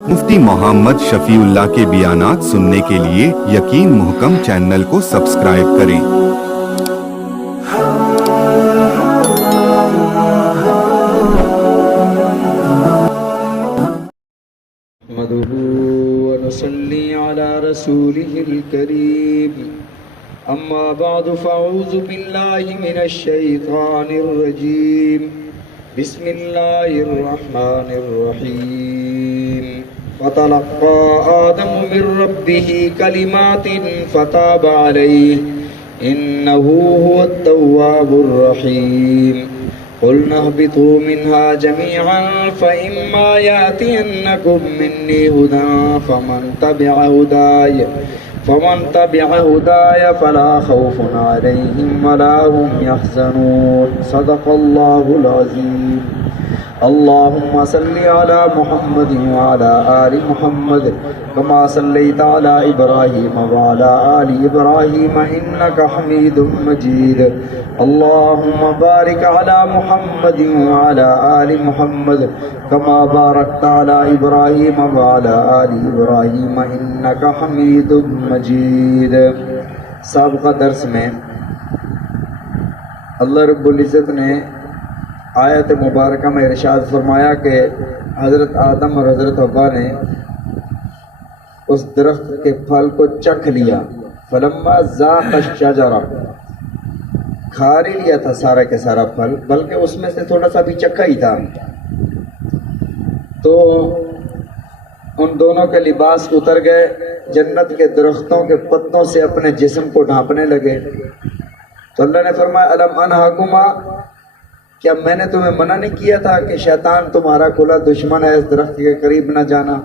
मुफ्ती मोहम्मद शफीउल्लाह के बयानात सुनने के लिए यकीन मुहकम चैनल को सब्सक्राइब करें। नहमदुहु व नसल्ली अला रसूलिहिल करीम। अम्मा बअदु फ़अऊज़ु बिल्लाहि मिनश शैतानिर रजीम। बिस्मिल्लाहिर रहमानिर रहीम। फ़तलक़्क़ा आदमु मिर रब्बिहि कलिमातिन फ़ताब अलैहि इन्नहु हुवत तव्वाबुर रहीम। قُلْنَا اهْبِطُوا مِنْهَا جَمِيعًا فَإِمَّا يَأْتِيَنَّكُم مِّنِّي هُدًى فَمَن تَبِعَ هُدَايَ فَلَا خَوْفٌ عَلَيْهِمْ وَلَا هُمْ يَحْزَنُونَ صدق الله العظيم. اللهم صل على محمد وعلى آل محمد كما صليت على إبراهيم وعلى آل إبراهيم إنك حميد مجيد. اللهم بارك على محمد وعلى آل محمد كما باركت على إبراهيم وعلى آل إبراهيم إنك حميد مجيد. سابقہ درس میں اللہ رب العزت نے آیت مبارکہ میں ارشاد فرمایا کہ حضرت آدم اور حضرت حوا نے اس درخت کے پھل کو چکھ لیا. فلما ذاق الشجرہ، کھا لیا تھا سارا کے سارا پھل، بلکہ اس میں سے تھوڑا سا بھی چکھا ہی تھا. تو ان دونوں کے لباس اتر گئے، جنت کے درختوں کے پتوں سے اپنے جسم کو ڈھانپنے لگے. تو اللہ نے فرمایا الم انہاکما، کیا میں نے تمہیں منع نہیں کیا تھا کہ شیطان تمہارا کھلا دشمن ہے، اس درخت کے قریب نہ جانا؟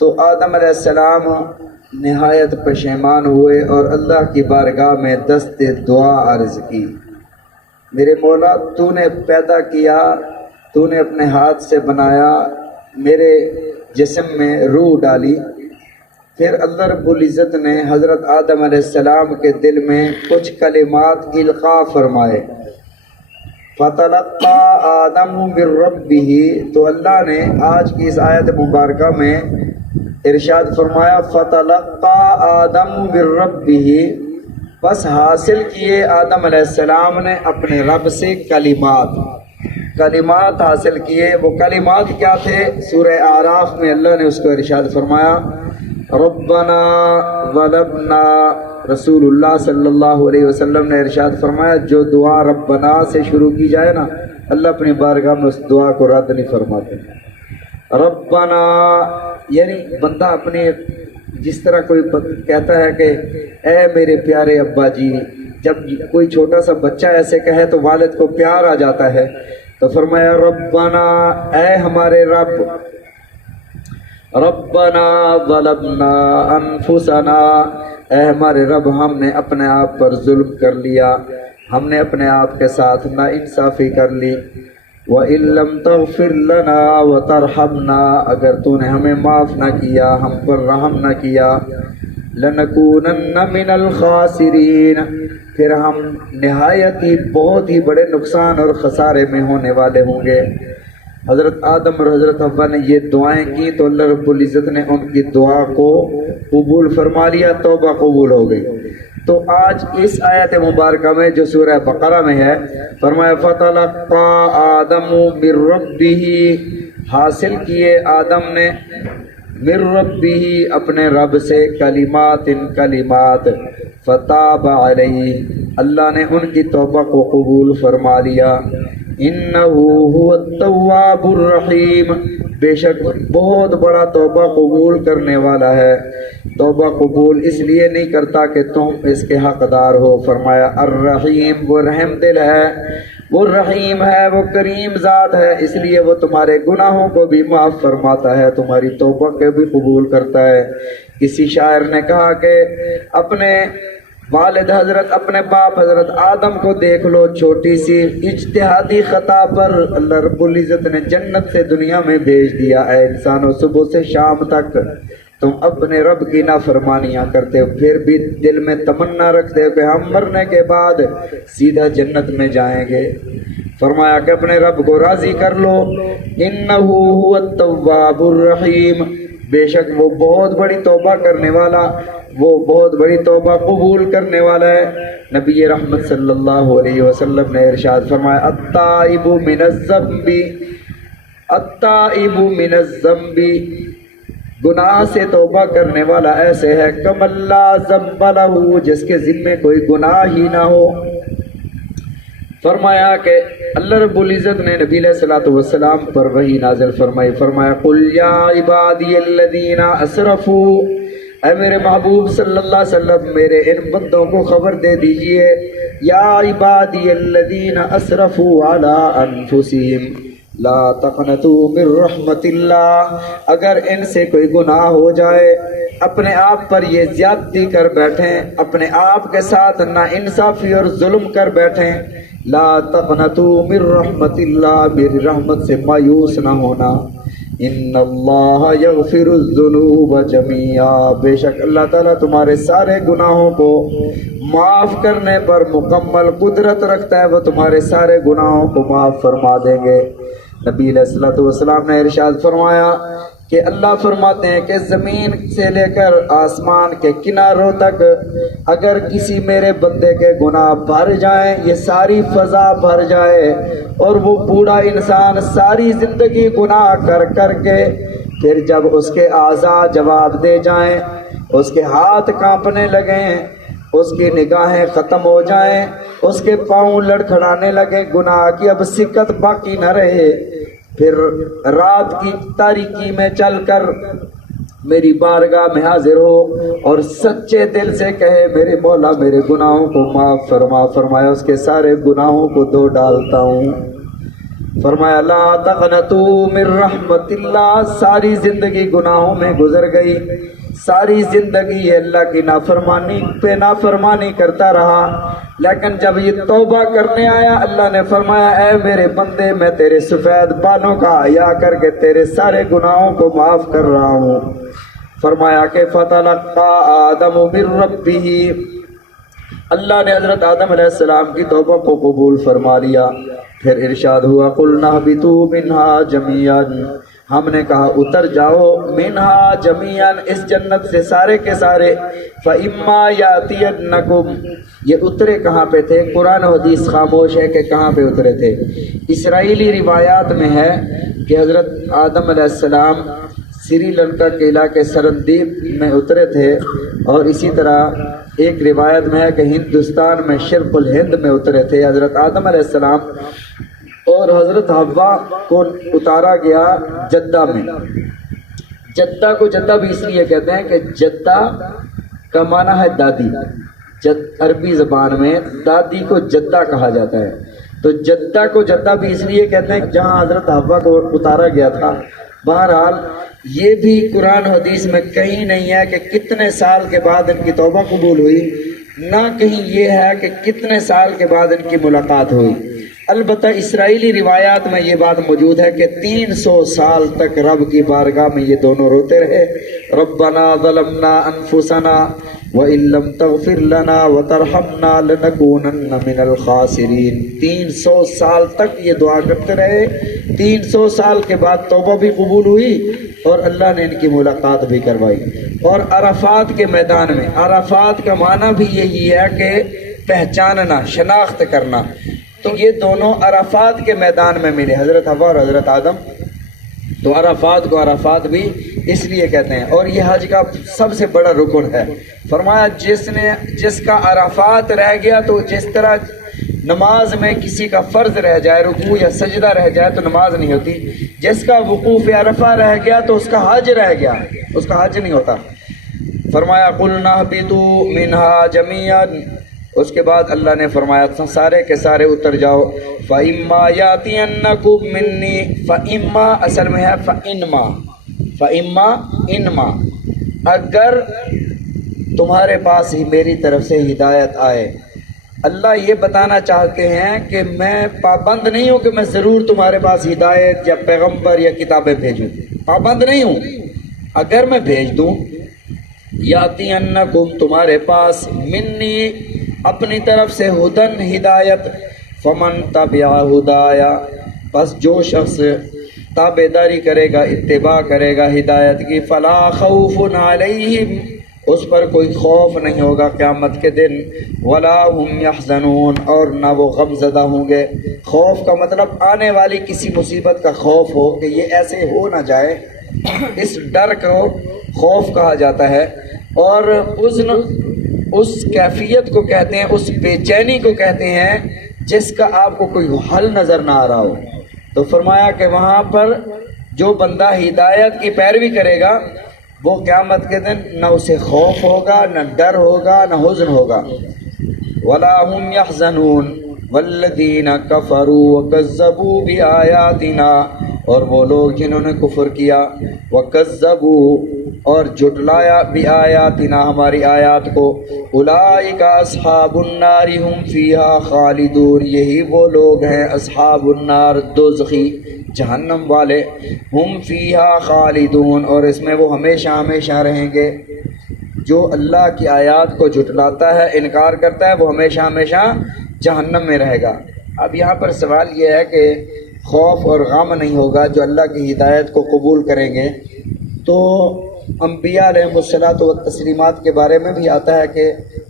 تو آدم علیہ السلام نہایت پشیمان ہوئے اور اللہ کی بارگاہ میں دست دعا عرض کی، میرے مولا تو نے پیدا کیا، تو نے اپنے ہاتھ سے بنایا، میرے جسم میں روح ڈالی. پھر اللہ رب العزت نے حضرت آدم علیہ السلام کے دل میں کچھ کلمات القاء فرمائے. فَتَلَقَّى آدَمُ مِن رَبِّهِ، تو اللہ نے آج کی اس آیت مبارکہ میں ارشاد فرمایا فَتَلَقَّى آدَمُ مِن رَبِّهِ، بس حاصل کیے آدم علیہ السلام نے اپنے رب سے کلمات حاصل کیے. وہ کلمات کیا تھے؟ سورہ اعراف میں اللہ نے اس کو ارشاد فرمایا ربنا ظلمنا. رسول اللہ صلی اللہ علیہ وسلم نے ارشاد فرمایا جو دعا ربنا سے شروع کی جائے نا، اللہ اپنی بارگاہ میں اس دعا کو رد نہیں فرماتے. ربنا یعنی بندہ اپنے جس طرح کوئی کہتا ہے کہ اے میرے پیارے ابا جی، جب کوئی چھوٹا سا بچہ ایسے کہے تو والد کو پیار آ جاتا ہے. تو فرمایا ربنا، اے ہمارے رب، ربنا ظلمنا انفسنا، اے ہمارے رب ہم نے اپنے آپ پر ظلم کر لیا، ہم نے اپنے آپ کے ساتھ ناانصافی کر لی. وَإِن لَّمْ تَغْفِرْ لَنَا وَتَرْحَمْنَا، اگر تو نے ہمیں معاف نہ کیا، ہم پر رحم نہ کیا، لَنَكُونَنَّ مِنَ الْخَاسِرِينَ، پھر ہم نہایت ہی بہت ہی بڑے نقصان اور خسارے میں ہونے والے ہوں گے. حضرت آدم اور حضرت حوا نے یہ دعائیں کی تو اللہ رب العزت نے ان کی دعا کو قبول فرما لیا، توبہ قبول ہو گئی. تو آج اس آیت مبارکہ میں جو سورہ بقرہ میں ہے فرمایا فَتَلَقَّى آدَمُ مِن رَبِّهِ، حاصل کیے آدم نے مِن رَبِّهِ اپنے رب سے کلمات فَتَابَ عَلَيْهِ، اللہ نے ان کی توبہ کو قبول فرما لیا. انہو هو التواب الرحیم، بے شک بہت بڑا توبہ قبول کرنے والا ہے. توبہ قبول اس لیے نہیں کرتا کہ تم اس کے حقدار ہو. فرمایا الرحیم، وہ رحم دل ہے، وہ رحیم ہے، وہ کریم ذات ہے، اس لیے وہ تمہارے گناہوں کو بھی معاف فرماتا ہے، تمہاری توبہ کو بھی قبول کرتا ہے. کسی شاعر نے کہا کہ اپنے والد حضرت اپنے باپ حضرت آدم کو دیکھ لو، چھوٹی سی اجتہادی خطا پر اللہ رب العزت نے جنت سے دنیا میں بھیج دیا. اے انسانوں، صبح سے شام تک तुम अपने रब की नाफरमानियां करते हो, फिर भी दिल में तमन्ना रखते हो कि हम मरने के बाद सीधा जन्नत में जाएंगे। फरमाया कि अपने रब को राजी कर लो, इन्नहु हुवत तव्वाबुर रहीम, बेशक वो बहुत बड़ी तौबा करने वाला, वो बहुत बड़ी तौबा कबूल करने वाला है। नबी रहमत सल्लल्लाहु अलैहि वसल्लम ने इरशाद फरमाया, अत्ताइबु मिनज़्ज़म्बी, अत्ताइबु मिनज़्ज़म्बी, गुनाह से तौबा करने वाला ऐसे है कमल्ला ज़म्बलहु, जिसके ज़िम्मे कोई गुनाह ही ना हो। फरमाया कि अल्लाह रब्बुल इज़्ज़त ने नबी अलैहिस्सलातु वस्सलाम पर वही नाज़िल फरमाई, फरमाया कुल या इबादियल्लज़ीना असरफू, ऐ मेरे महबूब सल्लल्लाहु अलैहि वसल्लम मेरे इन बंदों को खबर दे दीजिए, या इबादियल्लज़ीना असरफू अला अनफुसिहिम ला तक़नतू मिर रहमतिल्लाह, अगर इनसे कोई गुनाह हो जाए, अपने आप पर ये ज्यादती कर बैठें, अपने आप के साथ नाइंसाफी और जुल्म कर बैठें, ला तक़नतू मिर रहमतिल्लाह, मेरी रहमत से मायूस ना होना। इन्नल्लाह यग़फ़िरुज़्ज़ुनूब जमीआ, बेशक अल्लाह ताला तुम्हारे सारे गुनाहों को माफ़ करने पर मुकम्मल कुदरत रखता है, वो तुम्हारे सारे गुनाहों को माफ़ फरमा देंगे। नबी अलैहिस्सलातु वस्सलाम ने इरशाद फरमाया कि अल्लाह फरमाते हैं कि ज़मीन से लेकर आसमान के किनारों तक अगर किसी मेरे बंदे के गुनाह भर जाएं, ये सारी फ़ज़ा भर जाए और वो बूढ़ा इंसान सारी ज़िंदगी गुनाह कर कर के फिर जब उसके आज़ा जवाब दे जाएं, उसके हाथ कांपने लगें, उसकी निगाहें ख़त्म हो जाएं, उसके पाँव लड़खड़ाने लगे, गुनाह की अब सिकत बाकी न रहे, फिर रात की तारीकी में चलकर मेरी बारगाह में हाजिर हो और सच्चे दिल से कहे मेरे मौला मेरे गुनाहों को माफ़ फरमा, फरमाया उसके सारे गुनाहों को धो डालता हूँ। फरमाया ला तक़नतू मिर रहमतिल्लाह, सारी ज़िंदगी गुनाहों में गुजर गई, सारी ज़िंदगी अल्लाह की नाफरमानी पे नाफरमानी करता रहा, लेकिन जब ये तौबा करने आया अल्लाह ने फरमाया ऐ मेरे बंदे मैं तेरे सफ़ेद बालों का हया करके तेरे सारे गुनाहों को माफ़ कर रहा हूँ। फरमाया कि फ़तलक़्क़ा आदम मिर रब्बिही, अल्लाह ने हज़रत आदम अलैहिस्सलाम की तौबा को कबूल फरमा लिया। फिर इरशाद हुआ कुलना बितू मिन्हा जमीअन, हमने कहा उतर जाओ, मिन्हा जमीअन, इस जन्नत से सारे के सारे, फ़इम्मा यातियन्नकुम, ये उतरे कहाँ पे थे? कुरान और हदीस खामोश है कि कहाँ पे उतरे थे। इसराइली रिवायात में है कि हज़रत आदम अलैहिस्सलाम श्रीलंका के इलाके सरनदीप में उतरे थे, और इसी तरह एक रिवायत में है कि हिंदुस्तान में शिरकुल हिंद में उतरे थे हज़रत आदम अलैहिस्सलाम, और हज़रत हव्वा को उतारा गया जद्दा में। जद्दा को जद्दा भी इसलिए कहते हैं कि जद्दा का माना है दादी, अरबी ज़बान में दादी को जद्दा कहा जाता है, तो जद्दा को जद्दा भी इसलिए कहते हैं जहाँ हज़रत हव्वा को उतारा गया था। बहरहाल ये भी कुरान हदीस में कहीं नहीं है कि कितने साल के बाद इनकी तौबा कबूल हुई, ना कहीं ये है कि कितने साल के बाद इनकी मुलाकात हुई। अलबत्ता इसराइली रिवायात में ये बात मौजूद है कि 300 साल तक रब की बारगाह में ये दोनों रोते रहे, रब्बना ज़लमना अनफुसना व इल्लम तग़फिर लना व तरहमना लनकूनन्न मिनल खासिरीन। 300 साल तक ये दुआ करते रहे, 300 साल के बाद तौबा भी कबूल हुई और अल्लाह ने इनकी मुलाकात भी करवाई। और अराफात के मैदान में, अराफात का माना भी यही है कि पहचानना, शनाख्त करना, तो ये दोनों अराफात के मैदान में मिले, हज़रत हव्वा और हज़रत आदम। तो अराफात को अराफात भी इसलिए कहते हैं, और ये हज का सबसे बड़ा रुकन है। फरमाया जिसका अराफात रह गया, तो जिस तरह नमाज में किसी का फ़र्ज रह जाए, रुकू या सजदा रह जाए तो नमाज नहीं होती, जिसका वकूफ़ अरफा रह गया तो उसका हज रह गया, उसका हज नहीं होता। फरमाया कुलना बितू मिन्हा जमीअन, उसके बाद अल्लाह ने फरमाया सारे के सारे उतर जाओ। फ़इम्मा यातियन्नकुम मिन्नी, फ़इम्मा असल में है फ़इन्मा, फ़इम्मा इन्मा, अगर तुम्हारे पास ही मेरी तरफ से हिदायत आए। अल्लाह ये बताना चाहते हैं कि मैं पाबंद नहीं हूँ कि मैं ज़रूर तुम्हारे पास हिदायत या पैगम्बर या किताबें भेजूँ, पाबंद नहीं हूँ। अगर मैं भेज दूँ यातियन्नकुम तुम्हारे पास मिन्नी अपनी तरफ से हुदन हिदायत फमन तबिया हुदाया बस जो शख्स ताबेदारी करेगा इत्तिबा करेगा हिदायत की फला खौफुन अलैहिम उस पर कोई खौफ नहीं होगा क़यामत के दिन वला हुम यहज़नून और ना वो गमज़दा होंगे। खौफ का मतलब आने वाली किसी मुसीबत का खौफ हो कि ये ऐसे हो ना जाए, इस डर को खौफ कहा जाता है। और उस कैफियत को कहते हैं, उस बेचैनी को कहते हैं जिसका आपको कोई हल नज़र ना आ रहा हो। तो फरमाया कि वहाँ पर जो बंदा हिदायत की पैरवी करेगा वो क़यामत के दिन न उसे खौफ होगा, न डर होगा, न हुज़्न होगा। वला हुम यहज़नून वल्लज़ीना कफ़रू वकज़्ज़बू बिआयातिना और वो लोग जिन्होंने कुफ्र किया वकज़्ज़बू और झुटलाया बिआयातिना हमारी आयात को उलाइका अस्हाबुन नारी हुम फ़ीहा खालिदून यही वो लोग हैं अस्हाबुन नार दोज़खी जहन्नम वाले हुम फ़ीहा खालिदून और इसमें वो हमेशा हमेशा रहेंगे। जो अल्लाह की आयात को झुटलाता है, इनकार करता है, वो हमेशा हमेशा जहन्नम में रहेगा। अब यहाँ पर सवाल ये है कि खौफ और गम नहीं होगा जो अल्लाह की हिदायत को कबूल करेंगे। तो अंबिया अलैहिमुस्सलातु व तस्लीमात के बारे में भी आता है कि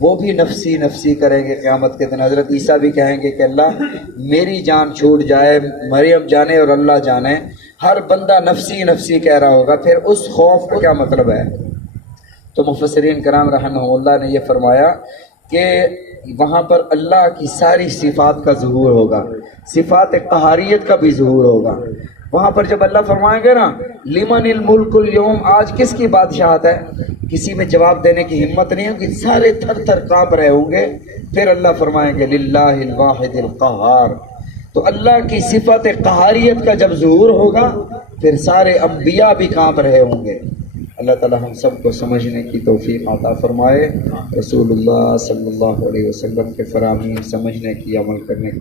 वो भी नफसी नफसी करेंगे क़यामत के दिन। हज़रत ईसा भी कहेंगे कि अल्लाह मेरी जान छूट जाए, मरियम जाने और अल्लाह जाने, हर बंदा नफसी नफसी कह रहा होगा। फिर उस खौफ का क्या मतलब है? तो मुफस्सिरीन कराम रहमहुल्लाह ने ये फरमाया कि वहाँ पर अल्लाह की सारी सिफ़ात का ज़ुहूर होगा, सिफ़ात क़हारियत का भी ज़ुहूर होगा। वहाँ पर जब अल्लाह फरमाएंगे ना लिमनिल मुल्कुल यौम आज किसकी बादशाहत है, किसी में जवाब देने की हिम्मत नहीं होगी, सारे थर थर काँप रहे होंगे। फिर अल्लाह फरमाएंगे लिल्लाहिल वाहिदिल क़हार। तो अल्लाह की सिफ़त क़हारियत का जब ज़ुहूर होगा फिर सारे अंबिया भी काँप रहे होंगे। अल्लाह ताला हम सबको समझने की तौफीक अता फरमाए। रसूलुल्लाह सल्लल्लाहु अलैहि वसल्लम के फरामीन समझने की, अमल करने की